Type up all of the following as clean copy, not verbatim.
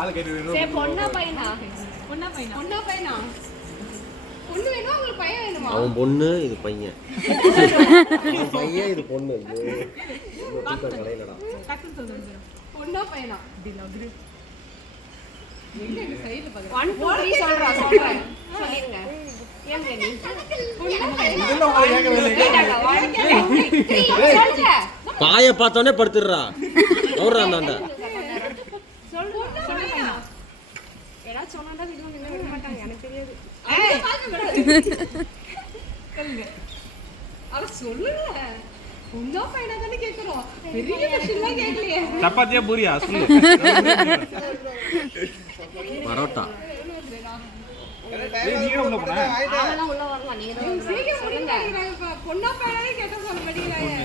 ஆளு கேட்டு சே பொண்ணா பையனா பொண்ணு வேணுமா உங்களுக்கு பையன் வேணுமா? அவன் பொண்ணு இது பையன். அவன் பையன் இது பொண்ணு. கலையிலடா பொண்ணா பையனா? எங்க இந்த சைடுல பாருங்க 1 2 3 சொல்றேன் சொல்லிருங்க. ஏங்க நீ இதெல்லாம் உங்களுக்கு கேட்கவே சொல்லுங்க. பாய பார்த்தோனே படுத்துறா. அவரா அந்தாண்ட. சொல்லுங்க. ஏடா சொன்னாடா வீடியோ நின்னு விட மாட்டாங்க எனக்கு தெரியாது. சொல்லுங்க. அட சொல்லுங்க. பொண்ணா பையனா தானே கேக்குறோம். பெரிய விஷயம்லாம் கேக்கலையே. சப்பாத்தியா பூரியா சொல்லு. பரோட்டா. நீங்க உள்ள போனா அவெல்லாம் உள்ள வரலாம். நீங்க சீக்கிரம் சொல்லுங்க. பொண்ணா பையனாவே கேட்ட சொல்ல மாட்டீங்களாயே.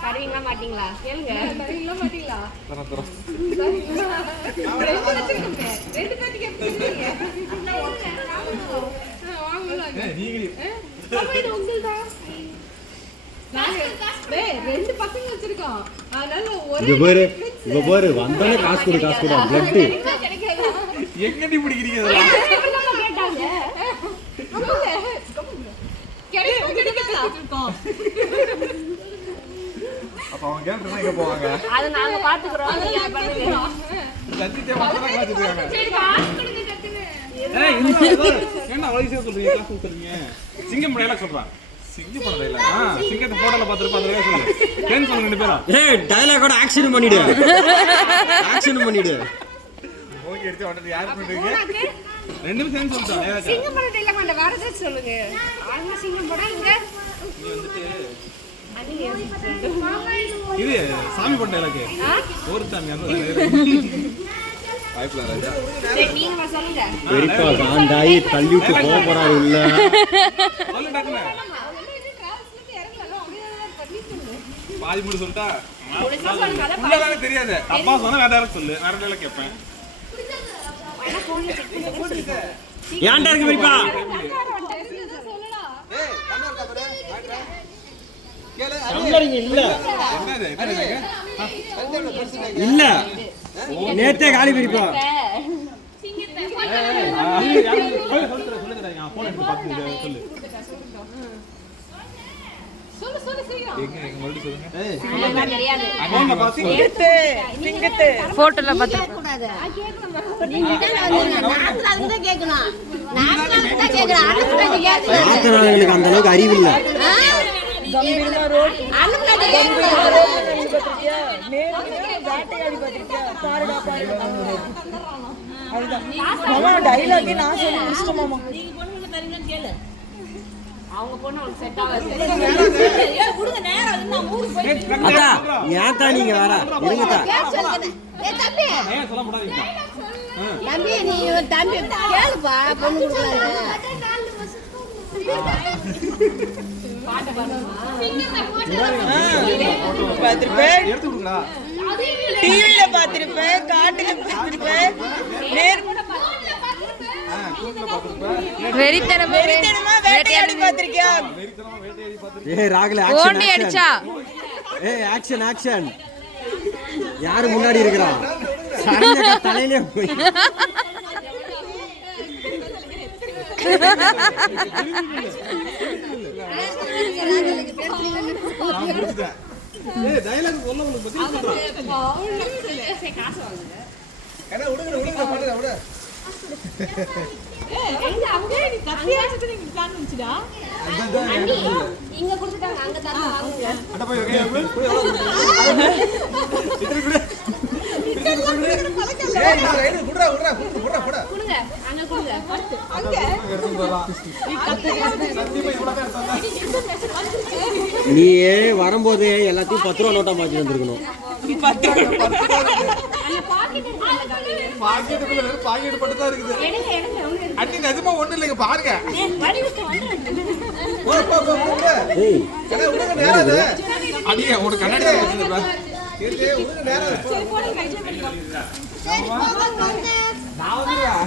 தருவீங்களா மாட்டீங்களா? கேளுங்க. தருவீங்களா மாட்டீங்களா? தரம். ரெண்டு பேருக்கு கேட்பீங்க. நீங்க உங்களுதா? ரெண்டு பசங்க வச்சிருக்கோம். அதனால ஒரு இங்க பாரு வந்தானே காசு கொடு பிளட் கிடைக்காதா? எங்கடி பிடிக்கிறீங்க இதெல்லாம்? கேட்டாங்க. கிடைக்காதா? அப்ப அவங்க கேட்டா எங்க போவாங்க? அது நாங்க பாத்துக்கறோம். நீங்க பண்ணுங்க. சத்தியத்தை மட்டும் தான் காத்துறாங்க. சரி காசு கொடுங்க கட்டுங்க. ஏய் என்ன வயசே சொல்றீங்க? காசு சொல்றீங்க. சிங்கம் படையல சொல்றான். சிங்கம் படையல. சிங்கத்தை போட்டோல பாத்துட்டு சொல்லு. கேன் சொல்லுங்க ரெண்டு பேரும். ஏய் டயலாகோட ஆக்ஷன் பண்ணிடு. ஓகே எடுத்து வந்து யார் பண்றீங்க? ரெண்டுமே சேர்ந்து சொல்றேன். சிங்கம் படம் இல்ல மாட்ட வேற ஏதாவது சொல்லுங்க. ஆமா சிங்கம் படம் இங்க நீ வந்துட்டு இது சாமி பண்ற எனக்கு ஒரு சாமி அந்த பைப்ல ராஜா சரி நீங்க சொல்லுங்க. பெரியப்பா காண்டாயி தள்ளிட்டு போக போறாரு உள்ள. சொல்ல டக்குனே பாதி மூடு சொல்லிட்டா உள்ளதானே தெரியாது. தப்பா சொன்னா வேற யாரும் சொல்லு. வேற யாரால கேட்பேன். ஏன்டா இருக்கு பெரியப்பா? இல்ல இல்ல நேத்தே காலி பெரியப்பா. போட்டோல பாத்து அந்த அளவுக்கு அறிவு இல்ல. ஏன்டா நீங்க வேற இருங்கடா. சொல்ல முடியாது. தம்பி நீ தம்பி கேளுப்பா பொண்ணு டிவில பாத்திருப்பேன், காட்டுல பாத்திருப்பேன், வெறித்தனமா வேட்டையாடி பாத்திருக்கியா? ஏய் ராகல ஓடி அடிச்சா. ஏய் ஆக்ஷன் யாரு முன்னாடி இருக்கறா? சரண்யா தலையிலே போய் ஏய் டயலாக் சொல்ல உங்களுக்கு பத்தி சொல்றேன். காசு வாங்குங்க. கண்ணா விடுங்க பண்ணுடா விடு. எங்க அப்படியே நீ கத்தியா வச்சிட்டு நீங்க பிளான் பண்ணிச்சடா? இங்க கொடுத்துட்டாங்க அங்க தான் வாங்குங்க. அட போய் குடு ஏய் நான் ரைடு குடுடா கொடுங்க அங்க கொடுங்க படுத்து அங்க எடுத்து போலாம். சத்தியமா இவ்வளவு பேர் தந்தா நீ வரும்போது எல்லாத்தையும் 10 ரூபாய் நோட்டா மாத்தி வந்திருக்கணும். பாக்கெட்டுக்குள்ள வெறும் பாக்கெட் மட்டும் தான் இருக்குது. அண்ணி நிஜமா ஒண்ணு இல்லைங்க பாருங்க. போ ஏய் கண்ணா விடுங்க நேரா அது. அண்ணி உனக்கு கண்ணாடி வச்சிருந்தா. சரி விடுங்க நேரா. சரி போடி ரைட் பண்ணிக்கோ. நான் வந்துறேன்.